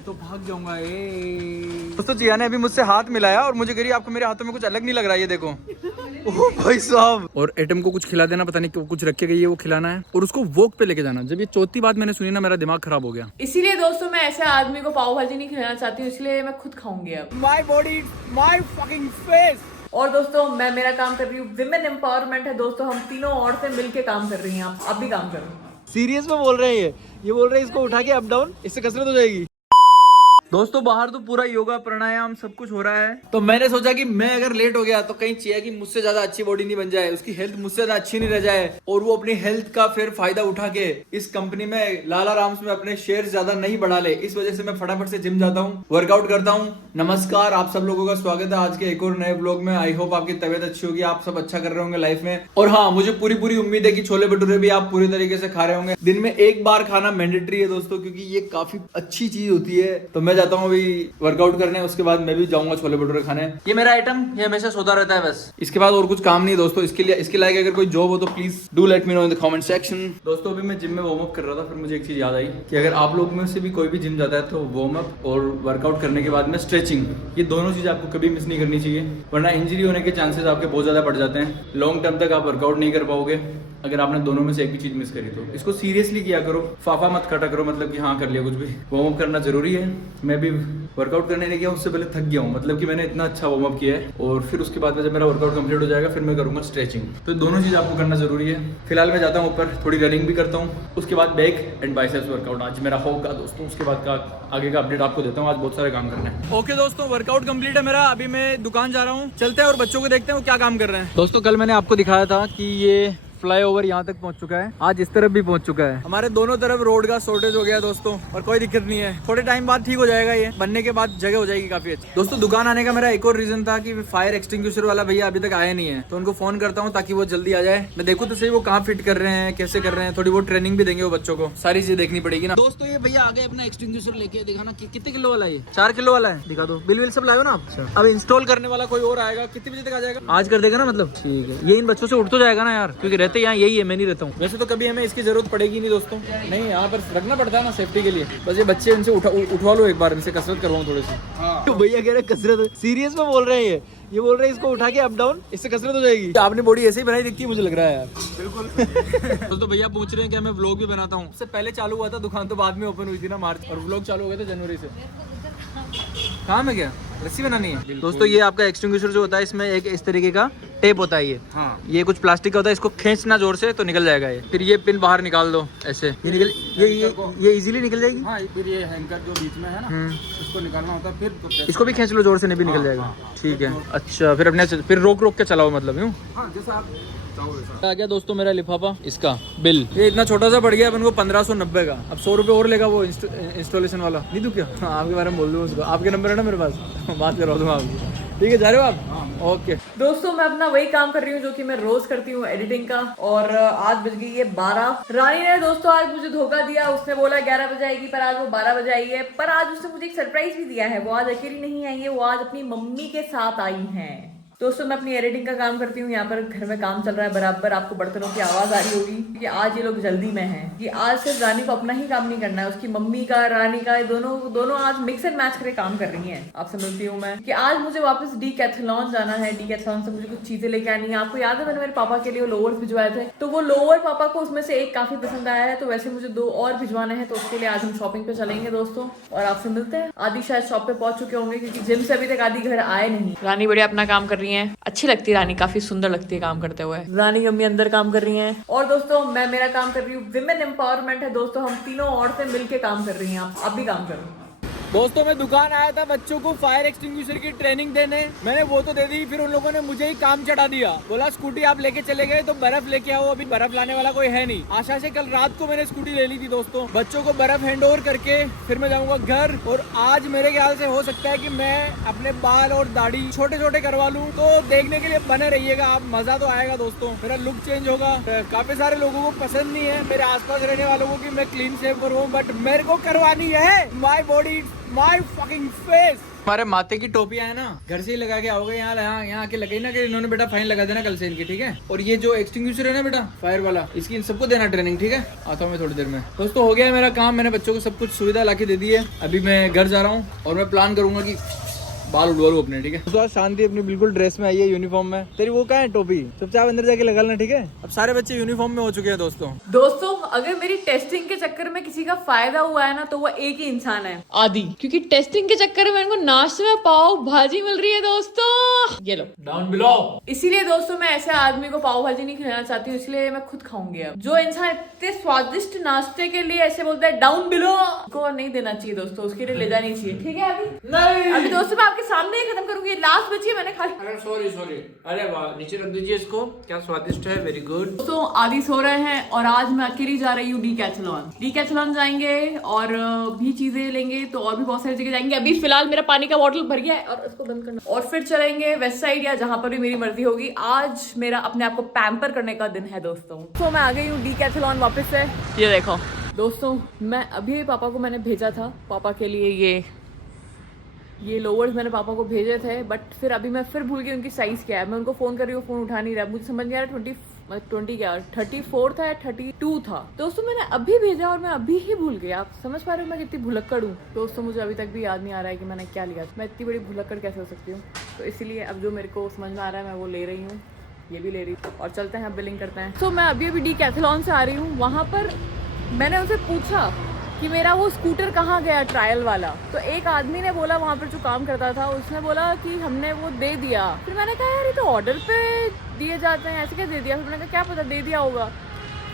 तो भाग जाऊंगा। दोस्तों जिया ने अभी मुझसे हाथ मिलाया और मुझे कह रही आपको मेरे हाथों में कुछ अलग नहीं लग रहा है, ये देखो। ओह भाई साहब। और एटम को कुछ खिला देना, पता नहीं कुछ रख के गई है, वो खिलाना है और उसको वॉक पे लेके जाना। जब ये चौथी बात मैंने सुनी ना, मेरा दिमाग खराब हो गया। इसीलिए दोस्तों मैं ऐसे आदमी को पाव भाजी नहीं खिलाना चाहती हूँ, इसलिए मैं खुद खाऊंगी अब। My body my fucking face. और दोस्तों मैं मेरा काम कर रही हूँ, विमेन एम्पावरमेंट है दोस्तों, हम तीनों औरतें मिलके काम कर रही हैं। आप भी काम करो। सीरियस में बोल रहे हैं ये बोल रहे हैं इसको उठा के अप डाउन, इससे कसरत हो जाएगी। दोस्तों बाहर तो पूरा योगा प्राणायाम सब कुछ हो रहा है, तो मैंने सोचा कि मैं अगर लेट हो गया तो कहीं चाहिए कि मुझसे ज्यादा अच्छी बॉडी नहीं बन जाए, उसकी हेल्थ मुझसे ज्यादा अच्छी नहीं रह जाए और वो अपनी हेल्थ का फिर फायदा उठा के इस कंपनी में लाला राम्स में अपने शेयर ज्यादा नहीं बढ़ा ले। इस वजह से मैं फटाफट से जिम जाता हूँ, वर्कआउट करता हूँ। नमस्कार, आप सब लोगों का स्वागत है आज के एक और नए ब्लॉग में। आई होप आपकी तबीयत अच्छी होगी, आप सब अच्छा कर रहे होंगे लाइफ में। और हाँ, मुझे पूरी उम्मीद है कि छोले भटूरे भी आप पूरी तरीके से खा रहे होंगे। दिन में एक बार खाना मैंडेटरी है दोस्तों, क्योंकि ये काफी अच्छी चीज होती है। तो मैं जाता हूँ अभी वर्कआउट करने, उसके बाद मैं भी जाऊंगा छोले भटूरे खाने। ये मेरा आइटम, ये हमेशा सोता रहता है बस, इसके बाद और कुछ काम नहीं दोस्तों। इसके लायक अगर कोई जॉब हो तो please do let me know in the comment section. दोस्तों अभी मैं जिम में वार्म अप कर रहा था, फिर मुझे एक चीज याद आई कि अगर आप लोग में से भी कोई भी जिम जाता है तो वार्म अप और वर्कआउट करने के बाद में स्ट्रेचिंग, ये दोनों चीज आपको कभी मिस नहीं करनी चाहिए, वरना इंजरी होने के चांसेस आपके बहुत ज्यादा बढ़ जाते हैं। लॉन्ग टर्म तक आप वर्कआउट नहीं कर पाओगे अगर आपने दोनों में से एक भी चीज मिस करी तो। इसको सीरियसली किया करो, फाफा मत खटा करो, मतलब कि हाँ कर लिया कुछ भी। वार्म अप करना जरूरी है। मैं भी वर्कआउट करने नहीं गया, उससे पहले थक गया हूँ, मतलब कि मैंने इतना अच्छा वार्म अप किया है। और फिर उसके बाद में जब मेरा वर्कआउट कंप्लीट हो जाएगा फिर मैं करूंगा स्ट्रेचिंग। तो दोनों चीज आपको करना जरूरी है। फिलहाल मैं जाता हूँ ऊपर, थोड़ी रनिंग भी करता हूँ, उसके बाद बैक एंड बाइसेप्स वर्कआउट आज मेरा होगा दोस्तों। उसके बाद का आगे का अपडेट आपको देता हूँ, आज बहुत सारे काम करने हैं। ओके दोस्तों, वर्कआउट कंप्लीट है मेरा, अभी मैं दुकान जा रहा हूँ, चलते हैं और बच्चों को देखते हैं वो क्या काम कर रहे हैं। दोस्तों कल मैंने आपको दिखाया था कि ये फ्लाईओवर यहाँ तक पहुँच चुका है, आज इस तरफ भी पहुँच चुका है। हमारे दोनों तरफ रोड का शॉर्टेज हो गया दोस्तों, और कोई दिक्कत नहीं है, थोड़े टाइम बाद ठीक हो जाएगा, ये बनने के बाद जगह हो जाएगी काफी अच्छी। दोस्तों दुकान आने का मेरा एक और रीजन था कि फायर एक्सटिंग्विशर वाला भैया अभी तक आया नहीं है, तो उनको फोन करता हूँ ताकि वो जल्दी आ जाए। मैं देखूँ तो सही वो कहाँ फिट कर रहे हैं, कैसे कर रहे हैं, थोड़ी बहुत ट्रेनिंग भी देंगे वो बच्चों को, सारी चीजें देखनी पड़ेगी ना। दोस्तों ये भैया आ गए अपना एक्सटिंग्विशर लेके, दिखाना कितने किलो वाला है। 4 किलो वाला है, दिखा दो। बिल सब लाओ ना आप। अब इंस्टॉल करने वाला कोई और आएगा, कितने बजे तक आ जाएगा? आज कर देगा ना, मतलब ठीक है। ये इन बच्चों से उठ तो जाएगा ना यार, क्योंकि रहते यहाँ यही है, मैं नहीं रहता हूँ। वैसे तो कभी हमें इसकी जरूरत पड़ेगी नहीं दोस्तों, नहीं यहाँ पर रखना पड़ता है ना सेफ्टी के लिए। बस ये बच्चे इनसे उठवा लो एक बार, इनसे कसरत करवाऊँ थोड़ी सी। तो भैया कह रहे कसरत, सीरियस में बोल रहे हैं ये बोल रहे हैं इसको उठा के अप डाउन, इससे कसरत हो जाएगी। आपने बॉडी ऐसे ही बनाई दिखती है मुझे लग रहा है यार। बिल्कुल। तो भैया पूछ रहे हैं कि मैं व्लॉग भी बनाता हूँ। उससे पहले चालू हुआ था दुकान, तो बाद में ओपन हुई थी ना मार्च, और व्लॉग चालू हो गए थे जनवरी से। काम है क्या? लस्सी बनानी है दोस्तों। ये आपका एक्सटिंग्विशर जो होता है, इसमें एक इस तरीके का टेप होता है ये। हाँ। ये कुछ प्लास्टिक का होता है, इसको खींचना जोर से तो निकल जाएगा ये। फिर ये पिन बाहर निकाल दो ऐसे, ये निकल ये इजीली निकल जाएगी। हाँ, फिर ये हैंगर जो बीच में है ना, इसको निकालना होता है, फिर तो इसको भी खींच लो जोर से, नहीं भी निकल जाएगा। ठीक है, अच्छा फिर अपने फिर रोक के चलाओ, मतलब यूँ। जैसा आप आ गया दोस्तों मेरा लिफाफा, इसका बिल। ये इतना छोटा सा पड़ गया अपन को 1590 का। अब 100 रुपये और लेगा वो इंस्टॉलेशन वाला। नहीं दूं क्या? हाँ, आपके बारे में बोल दूँ उसको, आपके नंबर है ना मेरे पास, बात करवा दूंगा आपको। ठीक है, जा रहे हो आप? ओके दोस्तों मैं अपना वही काम कर रही हूँ जो कि मैं रोज करती हूँ, एडिटिंग का। और आज बज गई है 12। रानी ने दोस्तों आज मुझे धोखा दिया, उसने बोला 11 बजे आएगी, पर आज वो 12 बजे आई है। पर आज उसने मुझे एक सरप्राइज भी दिया है, वो आज अकेली नहीं आई है, वो आज अपनी मम्मी के साथ आई है। दोस्तों मैं अपनी एडिटिंग का काम करती हूँ, यहाँ पर घर में काम चल रहा है बराबर, आपको बर्तनों की आवाज आ रही होगी कि आज ये लोग जल्दी में हैं, कि आज सिर्फ रानी को अपना ही काम नहीं करना है, उसकी मम्मी का, रानी का, दोनों आज मिक्स एंड मैच करके काम कर रही हैं। आपसे मिलती हूँ मैं कि आज मुझे वापस डीकैथलॉन जाना है, डीकैथलॉन से मुझे कुछ चीजें लेके आनी है। आपको याद है मैंने मेरे पापा के लिए लोअर्स भिजवाए थे, तो वो लोअर पापा को उसमें से एक काफी पसंद आया है, तो वैसे मुझे 2 और भिजवाने हैं, तो उसके लिए आज हम शॉपिंग पे चलेंगे दोस्तों। और आपसे मिलते हैं। आदि शायद शॉप पे पहुंच चुके होंगे, क्योंकि जिम से अभी तक आदि घर आए नहीं। रानी बढ़िया अपना काम कर रही है, अच्छी लगती है रानी, काफी सुंदर लगती है काम करते हुए। रानी की अम्मी अंदर काम कर रही हैं। और दोस्तों मैं मेरा काम कर रही हूँ, विमेन एम्पावरमेंट है दोस्तों, हम तीनों औरतें मिलके काम कर रही हैं। आप भी काम करो। दोस्तों मैं दुकान आया था बच्चों को फायर एक्सटिंग्विशर की ट्रेनिंग देने, मैंने वो तो दे दी, फिर उन लोगों ने मुझे ही काम चढ़ा दिया। बोला स्कूटी आप लेके चले गए तो बर्फ लेके आओ, अभी बर्फ लाने वाला कोई है नहीं। आशा से कल रात को मैंने स्कूटी ले ली थी दोस्तों। बच्चों को बर्फ हैंड ओवर करके फिर मैं जाऊंगा घर, और आज मेरे ख्याल से हो सकता है कि मैं अपने बाल और दाढ़ी छोटे छोटे करवा लूं, तो देखने के लिए बने रहिएगा आप, मजा तो आएगा दोस्तों। मेरा लुक चेंज होगा। काफी सारे लोगों को पसंद नहीं है, मेरे आसपास रहने वालों को, कि मैं क्लीन शेव करूँ, बट मेरे को करवानी है। My body my fucking face. हमारे माथे की टोपियां है ना, घर से ही लगा के आओगे, यहाँ आके लगे ना कि इन्होंने बेटा फाइन लगा देना कल से इनकी, ठीक है। और ये जो एक्सटिंग्विशर है ना बेटा, फायर वाला, इसकी इन सबको देना ट्रेनिंग, ठीक है। आता हूँ मैं थोड़ी देर में। दोस्तों हो गया है मेरा काम, मैंने बच्चों को सब कुछ सुविधा ला के दे दी है। अभी मैं घर जा रहा हूँ और मैं प्लान करूंगा कि बाल उड़वा लूं अपने, ठीक है। तो शांति अपनी बिल्कुल ड्रेस में आई है, यूनिफॉर्म में। तेरी वो कहाँ है टोपी, चुपचाप अंदर जाके लगा लेना, ठीक है। अब सारे बच्चे यूनिफॉर्म में हो चुके हैं दोस्तों अगर मेरी टेस्टिंग के चक्कर में किसी का फायदा हुआ है ना, तो वो एक ही इंसान है, आदि। क्योंकि टेस्टिंग के चक्कर में इनको नाश्ते में पाव भाजी मिल रही है दोस्तों, ये लो डाउन बिलो। इसीलिए दोस्तों मैं ऐसे आदमी को पाव भाजी नहीं खिलाना चाहती हूँ, इसलिए मैं खुद खाऊंगी। अब जो इंसान इतने स्वादिष्ट नाश्ते के लिए ऐसे बोलता है डाउन बिलो, को नहीं देना चाहिए दोस्तों, उसके लिए ले जानी चाहिए, ठीक है। अभी दोस्तों मैं आपके सामने ही खत्म करूंगी, लास्ट बची है, मैंने खा। अरे सॉरी, अरे वाह, नीचे रख दीजिए इसको, क्या स्वादिष्ट है, वेरी गुड। तो आदि सो रहे हैं और आज मैं अकेली जा रही हूँ डीकैथलॉन जाएंगे और भी चीजें लेंगे, तो और भी बहुत सारी जगह जाएंगे। अभी फिलहाल मेरा पानी का बॉटल भर गया है और इसको बंद करना, और फिर चलेंगे वेस्ट साइड या जहां पर भी मेरी मर्जी होगी। आज मेरा अपने आप को पैम्पर करने का दिन है दोस्तों। तो मैं आ गई हूँ डीकैथलॉन वापस से। ये देखो दोस्तों, मैं अभी पापा को मैंने भेजा था, पापा के लिए ये लोवर्स मैंने पापा को भेजे थे, बट फिर अभी मैं फिर भूल गई उनकी साइज क्या है। मैं उनको फोन कर रही हूँ, फोन उठा नहीं रहा, मुझे समझ नहीं आ रहा 20 क्या 34 था या 32 था। दोस्तों मैंने अभी भेजा और मैं अभी ही भूल गई। आप समझ पा रहे हो मैं कितनी भुलक्कड़ हूँ दोस्तों, मुझे अभी तक भी याद नहीं आ रहा है कि मैंने क्या लिया। मैं इतनी बड़ी भुलक्कड़ कैसे हो सकती हूँ। तो इसीलिए अब जो मेरे को समझ में आ रहा है मैं वो ले रही हूँ, ये भी ले रही हूँ, और चलते हैं बिलिंग करते हैं। तो मैं अभी डीकैथलॉन से आ रही हूँ, वहाँ पर मैंने उनसे पूछा कि मेरा वो स्कूटर कहाँ गया ट्रायल वाला। तो एक आदमी ने बोला, वहाँ पर जो काम करता था, उसने बोला कि हमने वो दे दिया। फिर मैंने कहा यार ये तो ऑर्डर पे दिए जाते हैं, ऐसे क्या दे दिया। फिर मैंने कहा क्या पता दे दिया होगा।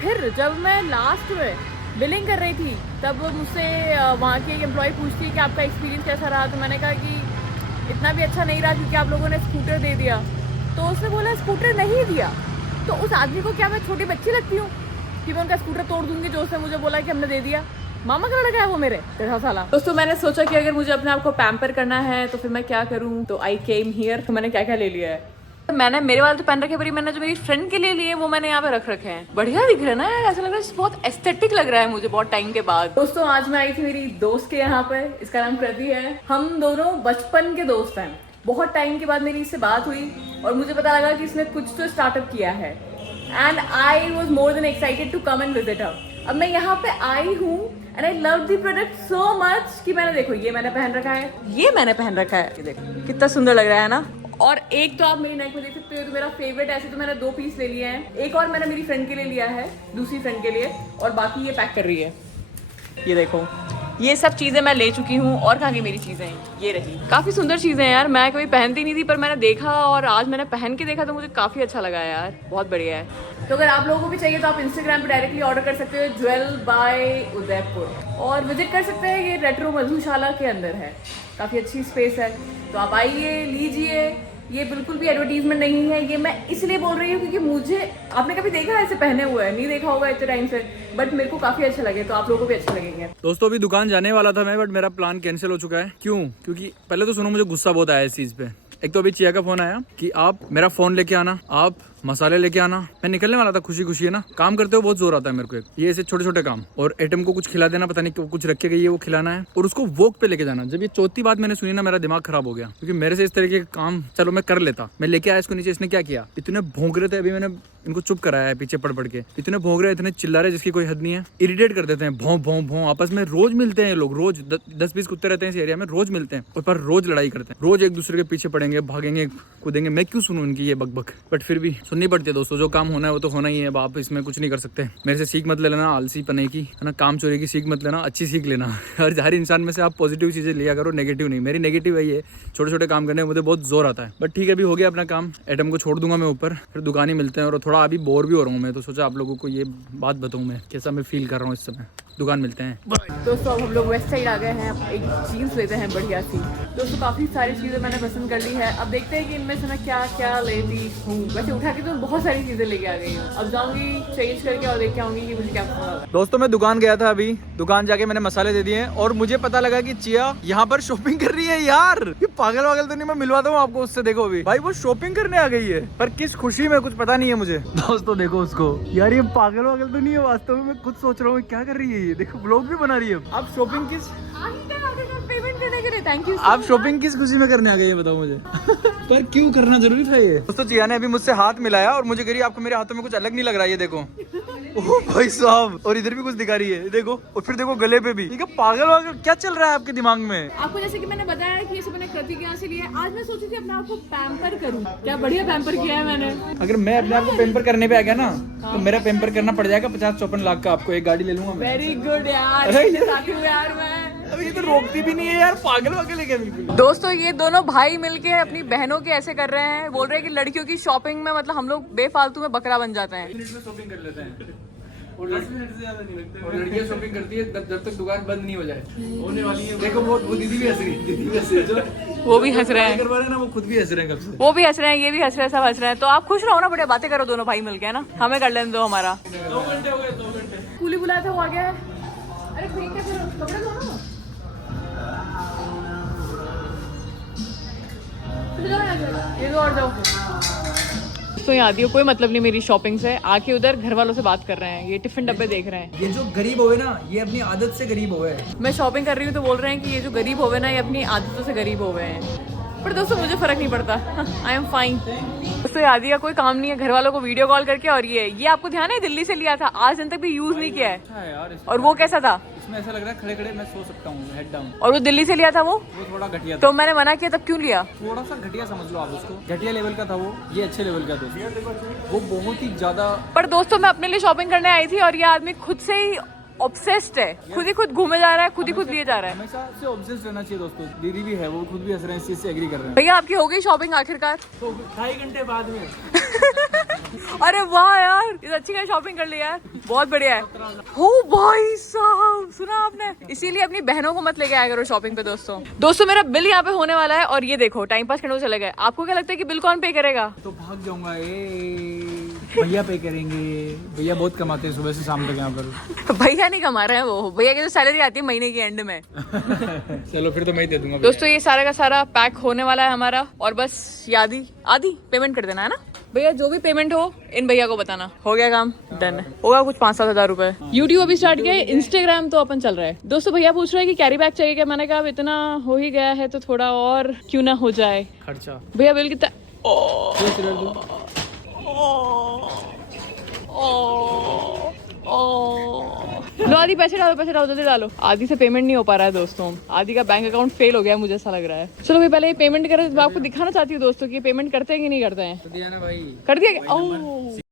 फिर जब मैं लास्ट में बिलिंग कर रही थी तब मुझसे वहाँ की एक एम्प्लॉय पूछती कि आपका एक्सपीरियंस कैसा रहा। तो मैंने कहा कि इतना भी अच्छा नहीं रहा क्योंकि आप लोगों ने स्कूटर दे दिया। तो उसने बोला स्कूटर नहीं दिया। तो उस आदमी को क्या मैं छोटी बच्ची लगती हूँ कि मैं उनका स्कूटर तोड़ दूंगी जो उसने मुझे बोला कि हमने दे दिया। मामा का लड़का है वो मेरे 13 साल। दोस्तों मैंने सोचा कि अगर मुझे अपने आप को पैम्पर करना है तो फिर मैं क्या करूं, तो आई केम हियर। तो मैंने क्या क्या ले लिया है। मैंने मेरे वाले तो पहन रखे, पर मैंने जो मेरी फ्रेंड के लिए लिए वो मैंने यहाँ पे रख रखे हैं। बढ़िया दिख रहा है ना यार, ऐसा लग रहा है बहुत एस्थेटिक लग रहा है मुझे बहुत टाइम के बाद। दोस्तों आज मैं आई थी मेरी दोस्त के यहाँ पे, इसका नाम कृति है। हम दोनों बचपन के दोस्त हैं। बहुत टाइम के बाद मेरी इससे बात हुई और मुझे पता लगा कि इसने कुछ तो स्टार्टअप किया है, and I was more than excited to come and visit her. अब मैं यहाँ पे आई हूँ and I love the product so much कि मैंने, देखो ये मैंने पहन रखा है, ये मैंने पहन रखा है, ये देखो कितना सुंदर लग रहा है ना। और एक तो आप मेरी नेक में देख सकते हो, तो मेरा फेवरेट। ऐसे तो मैंने 2 पीस ले लिए हैं, एक और मैंने मेरी फ्रेंड के लिए लिया है, दूसरी फ्रेंड के लिए, और बाकी ये पैक कर रही है। ये देखो ये सब चीजें मैं ले चुकी हूँ। और कहाँ की मेरी चीजें, ये रही। काफी सुंदर चीजें हैं यार, मैं कभी पहनती नहीं थी पर मैंने देखा और आज मैंने पहन के देखा तो मुझे काफी अच्छा लगा यार, बहुत बढ़िया है। तो अगर आप लोगों को भी चाहिए तो आप इंस्टाग्राम पे डायरेक्टली ऑर्डर कर सकते हो, ज्वेल बाय उदयपुर, और विजिट कर सकते हैं। ये रेट्रो मधुशाला के अंदर है, काफी अच्छी स्पेस है, तो आप आइए लीजिए। ये बिल्कुल भी एडवर्टीजमेंट नहीं है, ये मैं इसलिए बोल रही हूँ क्योंकि मुझे, आपने कभी देखा है ऐसे पहने हुए है, नहीं देखा होगा इतने टाइम से, बट मेरे को काफी अच्छा लगे, तो आप लोगों को भी अच्छा लगेंगे। दोस्तों अभी दुकान जाने वाला था मैं, बट मेरा प्लान कैंसिल हो चुका है। क्यों? क्योंकि पहले तो सुनो, मुझे गुस्सा बहुत आया इस चीज पे। एक तो अभी चिया का फोन आया कि आप मेरा फोन लेके आना, आप मसाले लेके आना। मैं निकलने वाला था खुशी खुशी, है ना। काम करते हो बहुत जोर आता है मेरे को ये ऐसे छोटे छोटे काम, और एटम को कुछ खिला देना, पता नहीं कुछ रख के गई है वो खिलाना है, और उसको वॉक पे लेके जाना। जब ये चौथी बात मैंने सुनी ना, मेरा दिमाग खराब हो गया, क्योंकि मेरे से इस तरीके के काम चलो मैं कर लेता। मैं लेके आया इसको नीचे, इसने क्या किया, इतने भौंक रहे थे। अभी मैंने इनको चुप कराया है पीछे पढ़ पढ़ के, इतने भौंक रहे, इतने चिल्ला रहे जिसकी कोई हद नहीं है। इरिटेट कर देते हैं, भौं भौं भौं। आपस में रोज मिलते हैं ये लोग, रोज 10-20 कुत्ते रहते हैं इस एरिया में, रोज मिलते हैं और पर रोज लड़ाई करते हैं, रोज एक दूसरे के पीछे पड़ेंगे, भागेंगे, कूदेंगे। मैं क्यों सुनूं इनकी ये बकबक, बट फिर भी सुननी पड़ती है दोस्तों। जो काम होना है वो तो होना ही है, आप इसमें कुछ नहीं कर सकते। मेरे से सीख मत ले लेना आलसी पने की, है ना, काम चोरी की सीख मत लेना, अच्छी सीख लेना। हर इंसान में से आप पॉजिटिव चीजें लिया करो, नेगेटिव नहीं। मेरी नेगेटिव वही है, छोटे छोटे काम करने में मुझे बहुत जोर आता है। बट ठीक है, अभी हो गया अपना काम, एटम को छोड़ दूंगा मैं ऊपर, फिर दुकान ही मिलते हैं। और थोड़ा अभी बोर भी हो रहा हूँ मैं, तो सोचा आप लोगों को ये बात बताऊँ मैं कैसा मैं फील कर रहा हूँ इस समय। दुकान मिलते हैं दोस्तों। अब हम लोग वेस्ट साइड आ गए हैं, एक जीन्स लेते हैं बढ़िया सी। दोस्तों काफी सारी चीजें मैंने पसंद कर ली है, अब देखते हैं कि इनमें से मैं क्या क्या लेती हूँ। वैसे उठा के तो बहुत सारी चीजें लेके आ गई हूँ, अब जाऊंगी चेंज करके और देख के आऊंगी कि मुझे क्या पसंद आता है। दोस्तों मैं दुकान गया था, अभी दुकान जाके मैंने मसाले दे दिए और मुझे पता लगा कि चिया यहाँ पर शॉपिंग कर रही है। यार ये पागल वागल तो नहीं, मैं मिलवाता हूँ आपको उससे। देखो अभी भाई वो शॉपिंग करने आ गई है, पर किस खुशी में कुछ पता नहीं है मुझे। दोस्तों देखो उसको, यार ये पागल वागल तो नहीं है वास्तव में। मैं खुद सोच रहा हूँ क्या कर रही है ये। देखो ब्लॉग भी बना रही है। अब शॉपिंग किस पेमेंट करे, थैंक यू। आप शॉपिंग किस खुशी में करने आ गए ये बताओ मुझे। पर क्यों करना जरूरी था ये? दोस्तों जिया ने अभी मुझसे हाथ मिलाया और मुझे कह रही है आपको मेरे हाथों में कुछ अलग नहीं लग रहा है, ये देखो। ओह भाई साहब, और इधर भी कुछ दिखा रही है, ये देखो। और फिर देखो गले पे भी। ये क्या पागल वागल क्या चल रहा है आपके दिमाग में? आपको जैसे कि मैंने बताया कि ये सब मैंने कृति के यहाँ से लिया। आज मैं सोची थी अपने आप को पैम्पर करूं। क्या बढ़िया पैम्पर किया है मैंने। अगर मैं अपने आप को पेम्पर करने पे आ गया ना तो मेरा पेम्पर करना पड़ जाएगा 50-54 लाख का आपको। एक गाड़ी ले लूंगा मैं। वेरी गुड यार, साथी हूँ यार मैं। अब ये तो रोकती भी नहीं है यार, पागल वागल है क्या बिल्कुल। दोस्तों ये दोनों भाई मिलके अपनी बहनों के ऐसे कर रहे हैं, बोल रहे हैं कि लड़कियों की शॉपिंग में मतलब हम लोग बेफालतू में बकरा बन जाते हैं। मिनट में शॉपिंग कर लेते हैं और 10 मिनट से ज्यादा नहीं लगते। और लड़कियां शॉपिंग करती है जब तक दुकान बंद नहीं हो जाए। होने वाली है। देखो वो दीदी भी हंस रही है, दीदी भी हंस रही है, जो वो भी हंस रहे हैं, करवा रहे हैं ना, वो खुद भी हंस रहे हैं कब से। वो भी हंस रहे हैं, ये भी हंस रहे हैं, सब हंस रहे हैं। तो आप खुश रहो ना, बढ़िया बातें करो दोनों भाई मिलके, है ना। हमें कर लेने दो हमारा। 2 घंटे हो गए, 2 घंटे। कूली बुलाया था, वो आ गया है। अरे ठीक है, फिर कपड़े धो ना। ये दो और दो। तो यहाँ आती हो, कोई मतलब नहीं मेरी शॉपिंग से। आके उधर घर वालों से बात कर रहे हैं, ये टिफिन डब्बे देख रहे हैं। ये जो गरीब होवे ना, ये अपनी आदत से गरीब होवे। मैं शॉपिंग कर रही हूँ तो बोल रहे हैं कि ये जो गरीब होवे ना, ये अपनी आदतों से गरीब होवे हैं। पर दोस्तों मुझे फर्क नहीं पड़ता, आई एम फाइन। दोस्तों आदि का कोई काम नहीं है, घर वालों को वीडियो कॉल करके। और ये आपको ध्यान है, दिल्ली से लिया था, आज दिन तक भी यूज नहीं किया है यार। और वो कैसा था? इसमें ऐसा लग रहा है खड़े खड़े मैं सो सकता हूँ, हेड डाउन। और वो दिल्ली से लिया था, वो थोड़ा घटिया था। तो मैंने मना किया, तब क्यों लिया? थोड़ा सा घटिया समझ लो आप उसको, घटिया लेवल का था वो, ये अच्छे लेवल का था। वो बहुत ही ज्यादा। पर दोस्तों मैं अपने लिए शॉपिंग करने आई थी और ये आदमी खुद से ही ऑब्सेस्ड है, खुद घूमे जा रहा है, खुद लिए जा रहा है। हमेशा से ऑब्सेस्ड रहना चाहिए दोस्तों। दीदी भी है, वो खुद भी हंस रहे हैं, इस चीज से एग्री कर रहे हैं। भैया आपकी हो गई शॉपिंग आखिरकार? तो 2.5 घंटे बाद में। अरे वाह यार, इस अच्छी का शॉपिंग कर लिया यार, बहुत बढ़िया है। हो भाई साहब, सुना आपने? इसीलिए अपनी बहनों को मत लेके आया करो शॉपिंग पे। दोस्तों मेरा बिल यहाँ पे होने वाला है और ये देखो टाइम पास करने को चले गए। आपको क्या लगता है कि बिल कौन पे करेगा? तो भाग जाऊंगा, भैया पे करेंगे। भैया बहुत कमाते हैं सुबह से शाम तक यहाँ पर। भैया नहीं कमा रहे हैं, वो भैया की तो सैलरी आती है महीने के एंड में। चलो फिर तो मैं ही दे दूंगा। दोस्तों ये सारा का सारा पैक होने वाला है हमारा, और बस आधी पेमेंट कर देना है ना भैया। जो भी पेमेंट हो इन भैया को बताना। हो गया काम, डन है। होगा कुछ 5-7 हजार रुपए। यूट्यूब अभी स्टार्ट किया है, इंस्टाग्राम तो अपन चल रहा है। दोस्तों भैया पूछ रहे हैं कि कैरी बैग चाहिए क्या? मैंने कहा अब इतना हो ही गया है तो थोड़ा और क्यों ना हो जाए खर्चा। भैया बिल कितना? लो आदि पैसे डालो जल्दी डालो। आदि से पेमेंट नहीं हो पा रहा है दोस्तों, आदि का बैंक अकाउंट फेल हो गया है, मुझे ऐसा लग रहा है। चलो भाई पहले ये पेमेंट करें, तो आपको दिखाना चाहती हूँ दोस्तों कि पेमेंट करते हैं कि नहीं करते हैं। तो दिया ना भाई, कर दिया क्या?